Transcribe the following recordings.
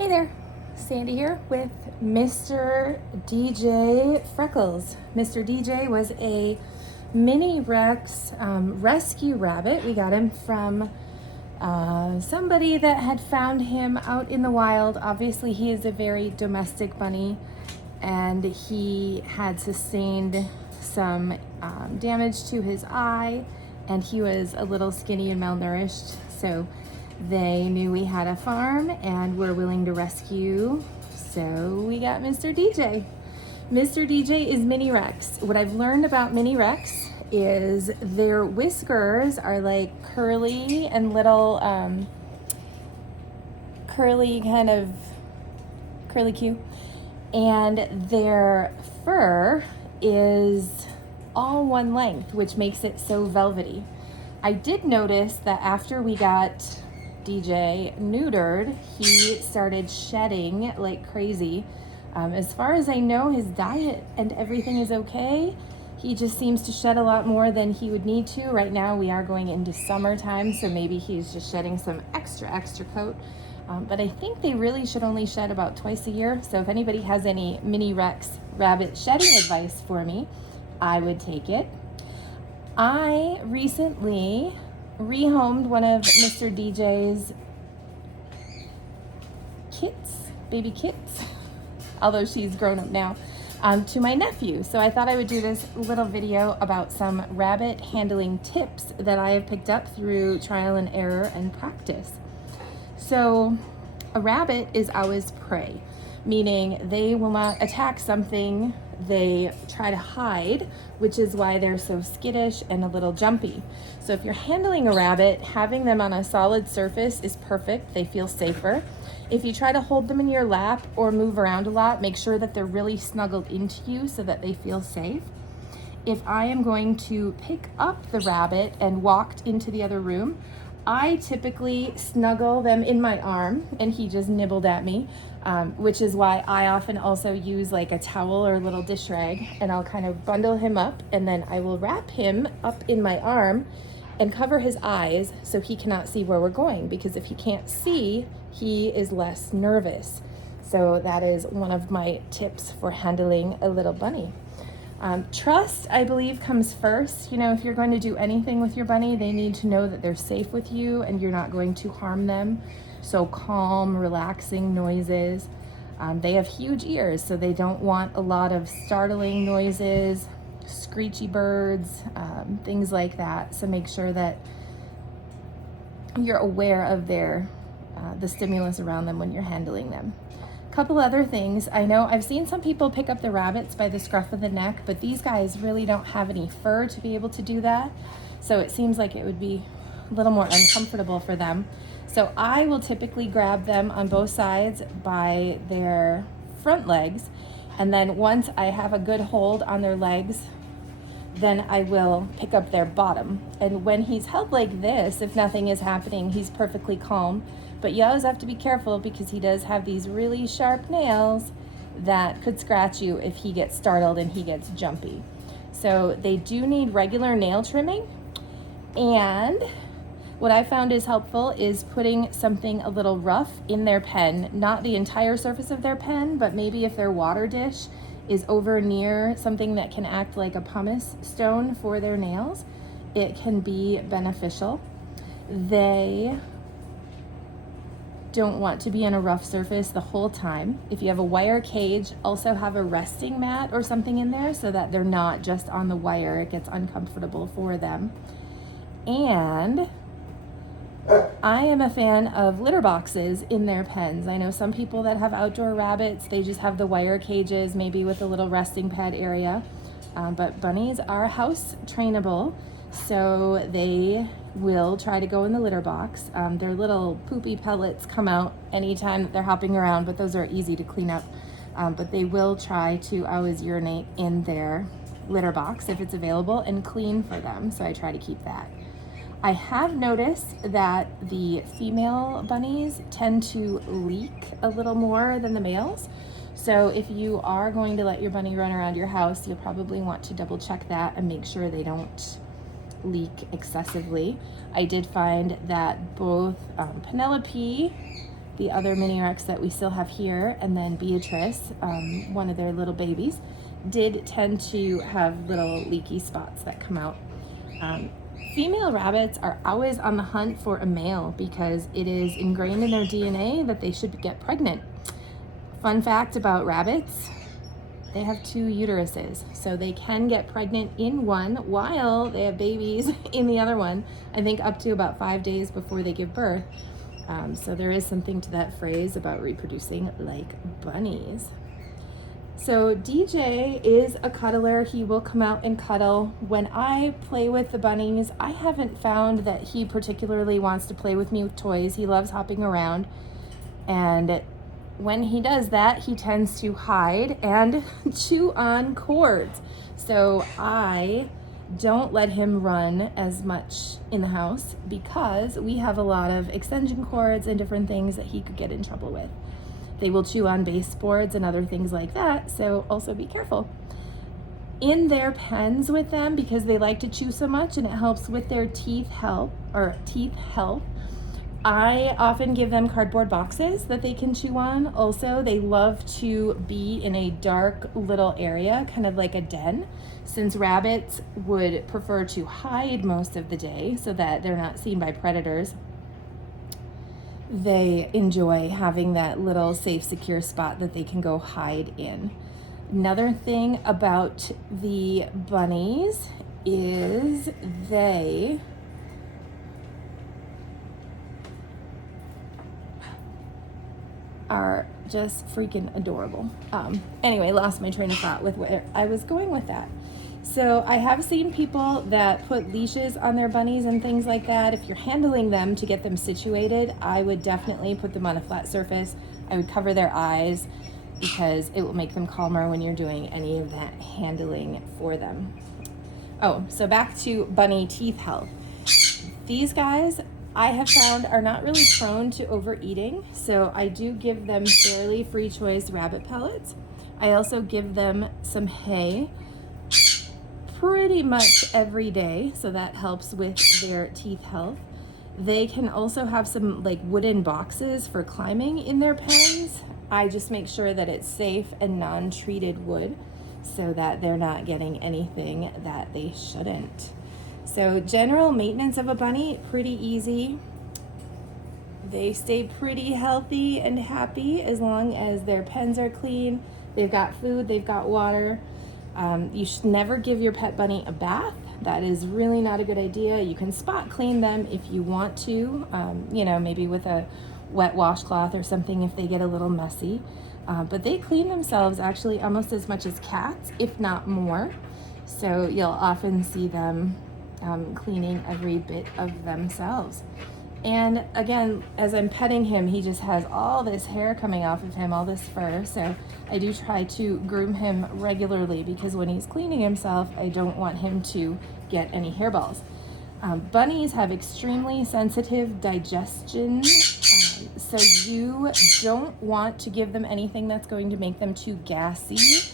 Hey there, Sandy here with Mr. DJ Freckles. Mr. DJ was a mini Rex rescue rabbit. We got him from somebody that had found him out in the wild. Obviously, he is a very domestic bunny, and he had sustained some damage to his eye, and he was a little skinny and malnourished. So they knew we had a farm and were willing to rescue, so we got Mr. DJ. Mr. DJ is Mini Rex. What I've learned about Mini Rex is their whiskers are like curly and little curly Q, and their fur is all one length, which makes it so velvety. I did notice that after we got DJ neutered, he started shedding like crazy. As far as I know, his diet and everything is okay. He just seems to shed a lot more than he would need to. Right now we are going into summertime, so maybe he's just shedding some extra coat. But I think they really should only shed about twice a year. So if anybody has any Mini Rex rabbit shedding advice for me, I would take it. I recently rehomed one of Mr. DJ's baby kits, although she's grown up now, to my nephew. So I thought I would do this little video about some rabbit handling tips that I have picked up through trial and error and practice. So a rabbit is always prey, meaning they will not attack something. They try to hide, which is why they're so skittish and a little jumpy. So if you're handling a rabbit, having them on a solid surface is perfect. They feel safer. If you try to hold them in your lap or move around a lot, make sure that they're really snuggled into you so that they feel safe. If I am going to pick up the rabbit and walked into the other room, I typically snuggle them in my arm, and he just nibbled at me, which is why I often also use like a towel or a little dish rag, and I'll kind of bundle him up, and then I will wrap him up in my arm and cover his eyes so he cannot see where we're going, because if he can't see, he is less nervous. So that is one of my tips for handling a little bunny. Trust, I believe, comes first. You know, if you're going to do anything with your bunny, they need to know that they're safe with you and you're not going to harm them. So calm, relaxing noises. They have huge ears, so they don't want a lot of startling noises, screechy birds, things like that. So make sure that you're aware of the stimulus around them when you're handling them. Couple other things. I know I've seen some people pick up the rabbits by the scruff of the neck, but these guys really don't have any fur to be able to do that. So it seems like it would be a little more uncomfortable for them. So I will typically grab them on both sides by their front legs. And then once I have a good hold on their legs, then I will pick up their bottom. And when he's held like this, if nothing is happening, he's perfectly calm. But you always have to be careful because he does have these really sharp nails that could scratch you if he gets startled and he gets jumpy. So they do need regular nail trimming. And what I found is helpful is putting something a little rough in their pen, not the entire surface of their pen, but maybe if their water dish is over near something that can act like a pumice stone for their nails, it can be beneficial. They don't want to be on a rough surface the whole time. If you have a wire cage, also have a resting mat or something in there so that they're not just on the wire. It gets uncomfortable for them. And I am a fan of litter boxes in their pens. I know some people that have outdoor rabbits, they just have the wire cages, maybe with a little resting pad area. But bunnies are house trainable, so they will try to go in the litter box. Their little poopy pellets come out anytime that they're hopping around, but those are easy to clean up. But they will try to always urinate in their litter box if it's available and clean for them, so I try to keep that. I have noticed that the female bunnies tend to leak a little more than the males. So if you are going to let your bunny run around your house, you'll probably want to double check that and make sure they don't leak excessively. I did find that both Penelope the other mini Rex that we still have here, and then Beatrice, one of their little babies, did tend to have little leaky spots that come out. Female rabbits are always on the hunt for a male because it is ingrained in their DNA that they should get pregnant. Fun fact about rabbits, they have 2 uteruses, so they can get pregnant in one while they have babies in the other one, I think up to about 5 days before they give birth. So there is something to that phrase about reproducing like bunnies. So DJ is a cuddler. He will come out and cuddle. When I play with the bunnies, I haven't found that he particularly wants to play with me with toys. He loves hopping around, and when he does that, he tends to hide and chew on cords. So I don't let him run as much in the house because we have a lot of extension cords and different things that he could get in trouble with. They will chew on baseboards and other things like that, so also be careful. In their pens with them, because they like to chew so much and it helps with their teeth health, I often give them cardboard boxes that they can chew on. Also, they love to be in a dark little area, kind of like a den, since rabbits would prefer to hide most of the day so that they're not seen by predators. They enjoy having that little safe, secure spot that they can go hide in. Another thing about the bunnies is they are just freaking adorable. Anyway, lost my train of thought with where I was going with that. So I have seen people that put leashes on their bunnies and things like that. If you're handling them to get them situated, I would definitely put them on a flat surface. I would cover their eyes because it will make them calmer when you're doing any of that handling for them. Oh, so back to bunny teeth health. These guys I have found are not really prone to overeating, so I do give them fairly free choice rabbit pellets. I also give them some hay pretty much every day, so that helps with their teeth health. They can also have some like wooden boxes for climbing in their pens. I just make sure that it's safe and non-treated wood so that they're not getting anything that they shouldn't. So general maintenance of a bunny, pretty easy. They stay pretty healthy and happy as long as their pens are clean, they've got food, they've got water. You should never give your pet bunny a bath. That is really not a good idea. You can spot clean them if you want to, maybe with a wet washcloth or something if they get a little messy. But they clean themselves actually almost as much as cats, if not more. So you'll often see them cleaning every bit of themselves. And again, as I'm petting him, he just has all this hair coming off of him, all this fur. So I do try to groom him regularly because when he's cleaning himself, I don't want him to get any hairballs. Bunnies have extremely sensitive digestion, so you don't want to give them anything that's going to make them too gassy.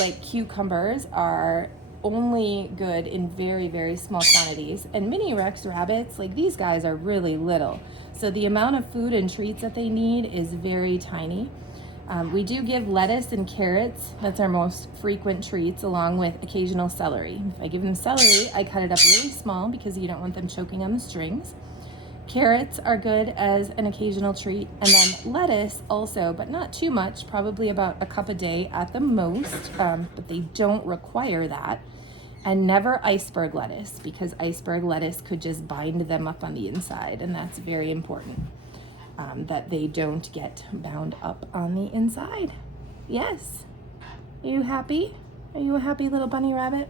Like cucumbers are only good in very, very small quantities. And mini Rex rabbits, like these guys, are really little. So the amount of food and treats that they need is very tiny. We do give lettuce and carrots. That's our most frequent treats, along with occasional celery. If I give them celery, I cut it up really small because you don't want them choking on the strings. Carrots are good as an occasional treat, and then lettuce also, but not too much, probably about a cup a day at the most, but they don't require that. And never iceberg lettuce, because iceberg lettuce could just bind them up on the inside, and that's very important, that they don't get bound up on the inside. Yes. Are you happy? Are you a happy little bunny rabbit?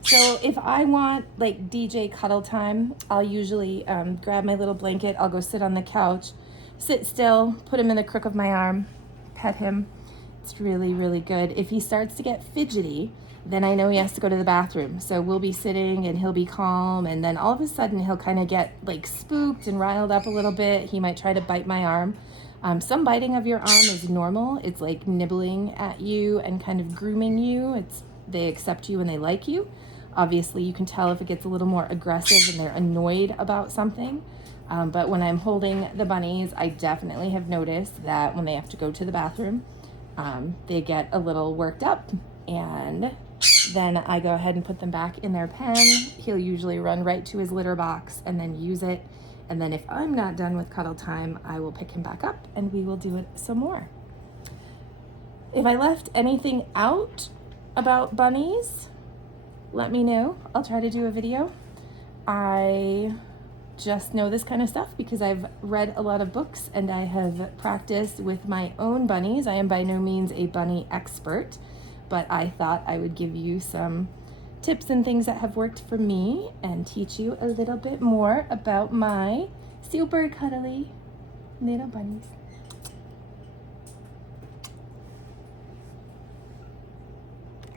So if I want like DJ cuddle time, I'll usually grab my little blanket, I'll go sit on the couch, sit still, put him in the crook of my arm, pet him. It's really, really good. If he starts to get fidgety, then I know he has to go to the bathroom. So we'll be sitting and he'll be calm, and then all of a sudden he'll kind of get like spooked and riled up a little bit. He might try to bite my arm. Some biting of your arm is normal. It's like nibbling at you and kind of grooming you. They accept you and they like you. Obviously, you can tell if it gets a little more aggressive and they're annoyed about something. But when I'm holding the bunnies, I definitely have noticed that when they have to go to the bathroom, they get a little worked up, and then I go ahead and put them back in their pen. He'll usually run right to his litter box and then use it. And then if I'm not done with cuddle time, I will pick him back up and we will do it some more. If I left anything out about bunnies, let me know. I'll try to do a video. I just know this kind of stuff because I've read a lot of books and I have practiced with my own bunnies. I am by no means a bunny expert, but I thought I would give you some tips and things that have worked for me and teach you a little bit more about my super cuddly little bunnies.